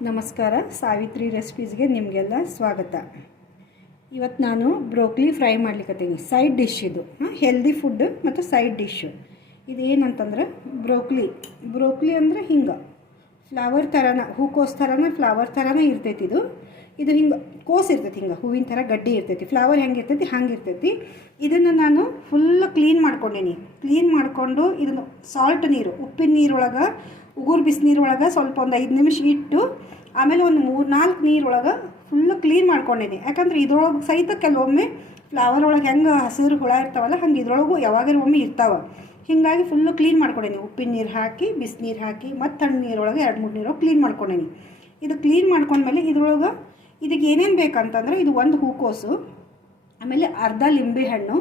ನಮಸ್ಕಾರ, ಸಾವಿತ್ರಿ ರೆಸಿಪೀಸ್ಗೆ ನಿಮಗೆಲ್ಲ ಸ್ವಾಗತ. ಇವತ್ತು ನಾನು ಬ್ರೋಕ್ಲಿ ಫ್ರೈ ಮಾಡ್ಲಿಕ್ಕತ್ತೀನಿ. ಸೈಡ್ ಡಿಶ್ ಇದು, ಹೆಲ್ದಿ ಫುಡ್ ಮತ್ತು ಸೈಡ್ ಡಿಶ್. ಇದೇನಂತಂದ್ರೆ ಬ್ರೋಕ್ಲಿ ಅಂದರೆ ಹಿಂಗೆ ಫ್ಲವರ್ ಥರನ, ಹೂಕೋಸು ಥರನ ಫ್ಲವರ್ ಥರನ ಇರ್ತೈತಿ. ಇದು ಹಿಂಗೆ ಕೋಸು ಇರ್ತೈತಿ, ಹಿಂಗೆ ಹೂವಿನ ಥರ ಗಡ್ಡಿ ಇರ್ತೈತಿ. ಫ್ಲವರ್ ಹೆಂಗೆ ಇರ್ತೈತಿ ಹಂಗೆ ಇರ್ತೈತಿ. ಇದನ್ನು ನಾನು ಫುಲ್ ಕ್ಲೀನ್ ಮಾಡ್ಕೊಂಡೀನಿ. ಕ್ಲೀನ್ ಮಾಡಿಕೊಂಡು ಇದನ್ನು ಸಾಲ್ಟ್ ನೀರು, ಉಪ್ಪಿನ ನೀರೊಳಗೆ, ಉಗುರು ಬಿಸಿನೀರೊಳಗೆ ಸ್ವಲ್ಪ ಒಂದು 5 ನಿಮಿಷ ಇಟ್ಟು ಆಮೇಲೆ ಒಂದು 3-4 ನೀರೊಳಗೆ ಫುಲ್ಲು ಕ್ಲೀನ್ ಮಾಡ್ಕೊಂಡಿದ್ದೀನಿ. ಯಾಕಂದ್ರೆ ಇದ್ರೊಳಗೆ ಸಹಿತ ಕೆಲವೊಮ್ಮೆ ಫ್ಲವರ್ ಒಳಗೆ ಹೆಂಗೆ ಹಸಿರು ಹುಳ ಇರ್ತಾವಲ್ಲ, ಹಂಗೆ ಇದ್ರೊಳಗೂ ಯಾವಾಗಾರು ಒಮ್ಮೆ ಇರ್ತಾವೆ. ಹೀಗಾಗಿ ಫುಲ್ಲು ಕ್ಲೀನ್ ಮಾಡ್ಕೊಂಡೀನಿ. ಉಪ್ಪಿನ ನೀರು ಹಾಕಿ, ಬಿಸಿನೀರು ಹಾಕಿ, ಮತ್ತು ತಣ್ಣ ನೀರೊಳಗೆ 2-3 ನೀರೊಳಗೆ ಕ್ಲೀನ್ ಮಾಡ್ಕೊಂಡೀನಿ. ಇದು ಕ್ಲೀನ್ ಮಾಡ್ಕೊಂಡ್ಮೇಲೆ ಇದ್ರೊಳಗೆ ಇದಕ್ಕೆ ಏನೇನು ಬೇಕಂತಂದ್ರೆ, ಇದು ಒಂದು ಹೂಕೋಸು, ಆಮೇಲೆ ಅರ್ಧ ಲಿಂಬೆ ಹಣ್ಣು,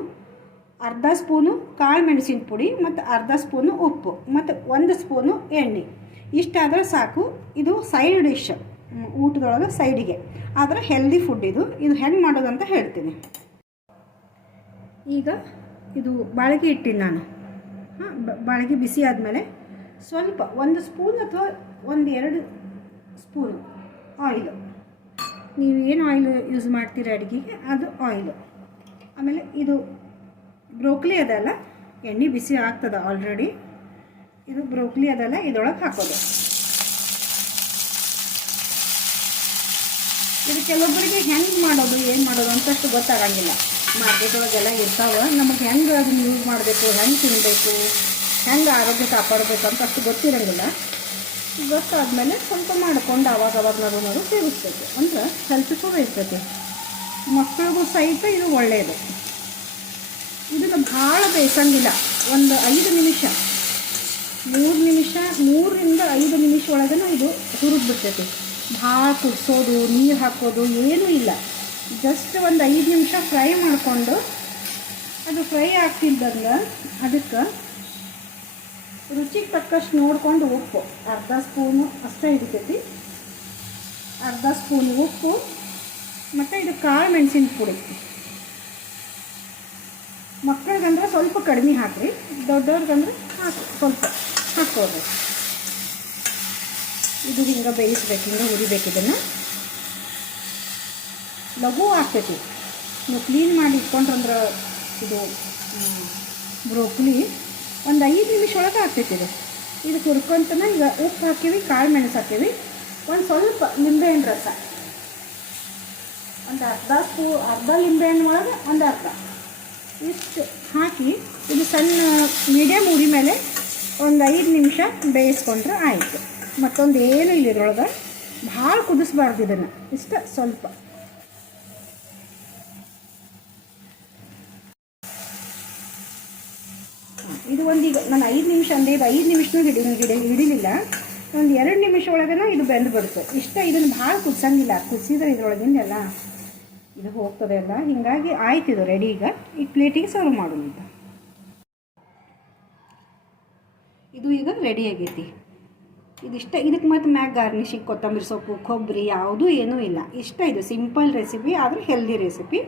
ಅರ್ಧ ಸ್ಪೂನು ಕಾಳು ಮೆಣಸಿನ ಪುಡಿ, ಮತ್ತು ಅರ್ಧ ಸ್ಪೂನು ಉಪ್ಪು, ಮತ್ತು 1 ಸ್ಪೂನು ಎಣ್ಣೆ. ಇಷ್ಟಾದರೆ ಸಾಕು. ಇದು ಸೈಡ್ ಡಿಶ್, ಊಟದೊಳಗೆ ಸೈಡಿಗೆ. ಆದರೆ ಹೆಲ್ದಿ ಫುಡ್ ಇದು ಹೆಂಗೆ ಮಾಡೋದಂತ ಹೇಳ್ತೀನಿ. ಈಗ ಇದು ಬಾಳಿಗೆ ಇಟ್ಟಿನಿ ನಾನು. ಬಾಳಿಗೆ ಬಿಸಿ ಆದಮೇಲೆ ಸ್ವಲ್ಪ 1 ಸ್ಪೂನ್ ಅಥವಾ 1-2 ಸ್ಪೂನು ಆಯಿಲು, ನೀವು ಏನು ಆಯಿಲ್ ಯೂಸ್ ಮಾಡ್ತೀರ ಅಡುಗೆಗೆ ಅದು ಆಯಿಲು. ಆಮೇಲೆ ಇದು ಬ್ರೋಕ್ಲಿ ಅದಲ್ಲ, ಎಣ್ಣೆ ಬಿಸಿ ಆಗ್ತದೆ ಆಲ್ರೆಡಿ. ಇದು ಬ್ರೋಕ್ಲಿ ಅದಲ್ಲ, ಇದರೊಳಗೆ ಹಾಕೋದು. ಇದು ಕೆಲವೊಬ್ಬರಿಗೆ ಹೆಂಗೆ ಮಾಡೋದು, ಏನು ಮಾಡೋದು ಅಂತಷ್ಟು ಗೊತ್ತಾಗಂಗಿಲ್ಲ. ಮಾರ್ಕೆಟ್ ಒಳಗೆಲ್ಲ ಇರ್ತಾವೆ. ನಮಗೆ ಹೆಂಗೆ ಅದನ್ನು ಯೂಸ್ ಮಾಡಬೇಕು, ಹೆಂಗೆ ತಿನ್ನಬೇಕು, ಹೆಂಗೆ ಆರೋಗ್ಯ ಕಾಪಾಡಬೇಕು ಅಂತ ಅಷ್ಟು ಗೊತ್ತಿರೋಂಗಿಲ್ಲ. ಗೊತ್ತಾದಮೇಲೆ ಸ್ವಲ್ಪ ಮಾಡ್ಕೊಂಡು ಅವಾಗ ನಾವು ಸೇವಿಸ್ಬೇಕು. ಅಂದ್ರೆ ಹೆಲ್ತ್ ಚಲೋ ಇರ್ತೈತಿ. ಮಕ್ಕಳಿಗೂ ಸಹಿತ ಇದು ಒಳ್ಳೆಯದು. ಇದನ್ನು ಭಾಳ ಬೇಯಿಸಂಗಿಲ್ಲ. ಒಂದು 5 ನಿಮಿಷ, 3ರಿಂದ 5 ನಿಮಿಷ ಒಳಗೆ ಇದು ಹುರಿದ್ಬಿಡ್ತೈತಿ. ಭಾಳ ಕುದಿಸೋದು, ನೀರು ಹಾಕೋದು ಏನೂ ಇಲ್ಲ. ಜಸ್ಟ್ ಒಂದು 5 ನಿಮಿಷ ಫ್ರೈ ಮಾಡಿಕೊಂಡು, ಅದು ಫ್ರೈ ಆಗ್ತಿದ್ದಂಗೆ ಅದಕ್ಕೆ ರುಚಿಗೆ ತಕ್ಕಷ್ಟು ನೋಡಿಕೊಂಡು ಉಪ್ಪು, ಅರ್ಧ ಸ್ಪೂನು ಅಷ್ಟೇ ಹಿಡಿತೈತಿ. ಅರ್ಧ ಸ್ಪೂನು ಉಪ್ಪು, ಮತ್ತು ಇದು ಕಾಳು ಮೆಣಸಿನ ಪುಡಿ. ಮಕ್ಕಳಿಗಂದ್ರೆ ಸ್ವಲ್ಪ ಕಡಿಮೆ ಹಾಕಿರಿ, ದೊಡ್ಡವ್ರಿಗಂದ್ರೆ ಸ್ವಲ್ಪ ಹಾಕ್ಕೋರಿ. ಇದು ಹಿಂಗೆ ಬೇಯಿಸ್ಬೇಕು, ಹಿಂಗೆ ಹುರಿಬೇಕು. ಇದನ್ನು ಲಘು ಆಗ್ತೈತಿ. ನೀವು ಕ್ಲೀನ್ ಮಾಡಿ ಇಟ್ಕೊಂಡ್ರಂದ್ರೆ ಇದು ಬ್ರೋಕ್ಲಿ ಒಂದು 5 ನಿಮಿಷ ಒಳಗೆ ಆಗ್ತೈತಿ. ಇದು ಹುರ್ಕೊಂತನ ಈಗ ಉಪ್ಪು ಹಾಕೀವಿ, ಕಾಳು ಮೆಣಸು ಹಾಕೀವಿ, ಒಂದು ಸ್ವಲ್ಪ ಲಿಂಬೆಹಣ್ಣು ರಸ, ಒಂದು ಅರ್ಧ ಲಿಂಬೆಹಣ್ಣು ಒಳಗೆ ಒಂದು ಅರ್ಧ ಇಷ್ಟು ಹಾಕಿ, ಇದು ಸಣ್ಣ ಮೀಡಿಯಮ್ ಉರಿ ಮೇಲೆ ಒಂದು 5 ನಿಮಿಷ ಬೇಯಿಸ್ಕೊಂಡ್ರೆ ಆಯಿತು. ಮತ್ತೊಂದು ಏನೂ ಇಲ್ಲ ಇದ್ರೊಳಗೆ. ಭಾಳ ಕುದಿಸ್ಬಾರ್ದು ಇದನ್ನು, ಇಷ್ಟ ಸ್ವಲ್ಪ. ಇದು ಈಗ ನಾನು 5 ನಿಮಿಷ ಅಂದೆ, ಇದು 5 ನಿಮಿಷನೂ ಹಿಡಿಲಿಲ್ಲ. ಒಂದು 2 ನಿಮಿಷ ಒಳಗನ ಇದು ಬೆಂದು ಬಿಡುತ್ತೆ. ಇಷ್ಟ. ಇದನ್ನು ಭಾಳ ಕುದಿಸಂಗಿಲ್ಲ. ಕುದಿಸಿದ್ರೆ ಇದ್ರೊಳಗಿಂದೆಲ್ಲ ಇದು ಹೋಗ್ತದೆ ಅಲ್ಲ. ಹೀಗಾಗಿ ಆಯ್ತು, ಇದು ರೆಡಿ. ಈಗ ಪ್ಲೇಟಿಗೆ ಸರ್ವ್ ಮಾಡೋಣ. ಇದು ಈಗ ರೆಡಿ ಆಗೈತಿ. ಇದಿಷ್ಟ. ಇದಕ್ಕೆ ಮತ್ತು ಮ್ಯಾಗ ಗಾರ್ನಿಶಿಂಗ್ ಕೊತ್ತಂಬರಿ ಸೊಪ್ಪು, ಕೊಬ್ಬರಿ ಯಾವುದೂ ಏನೂ ಇಲ್ಲ. ಇಷ್ಟ. ಇದು ಸಿಂಪಲ್ ರೆಸಿಪಿ, ಆದರೆ ಹೆಲ್ದಿ ರೆಸಿಪಿ.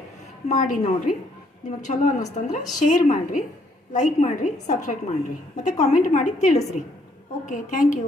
ಮಾಡಿ ನೋಡಿರಿ. ನಿಮಗೆ ಚಲೋ ಅನ್ನಿಸ್ತಂದ್ರೆ ಶೇರ್ ಮಾಡಿರಿ, ಲೈಕ್ ಮಾಡಿರಿ, ಸಬ್ಸ್ಕ್ರೈಬ್ ಮಾಡಿರಿ, ಮತ್ತು ಕಾಮೆಂಟ್ ಮಾಡಿ ತಿಳಿಸ್ರಿ. Okay, thank you.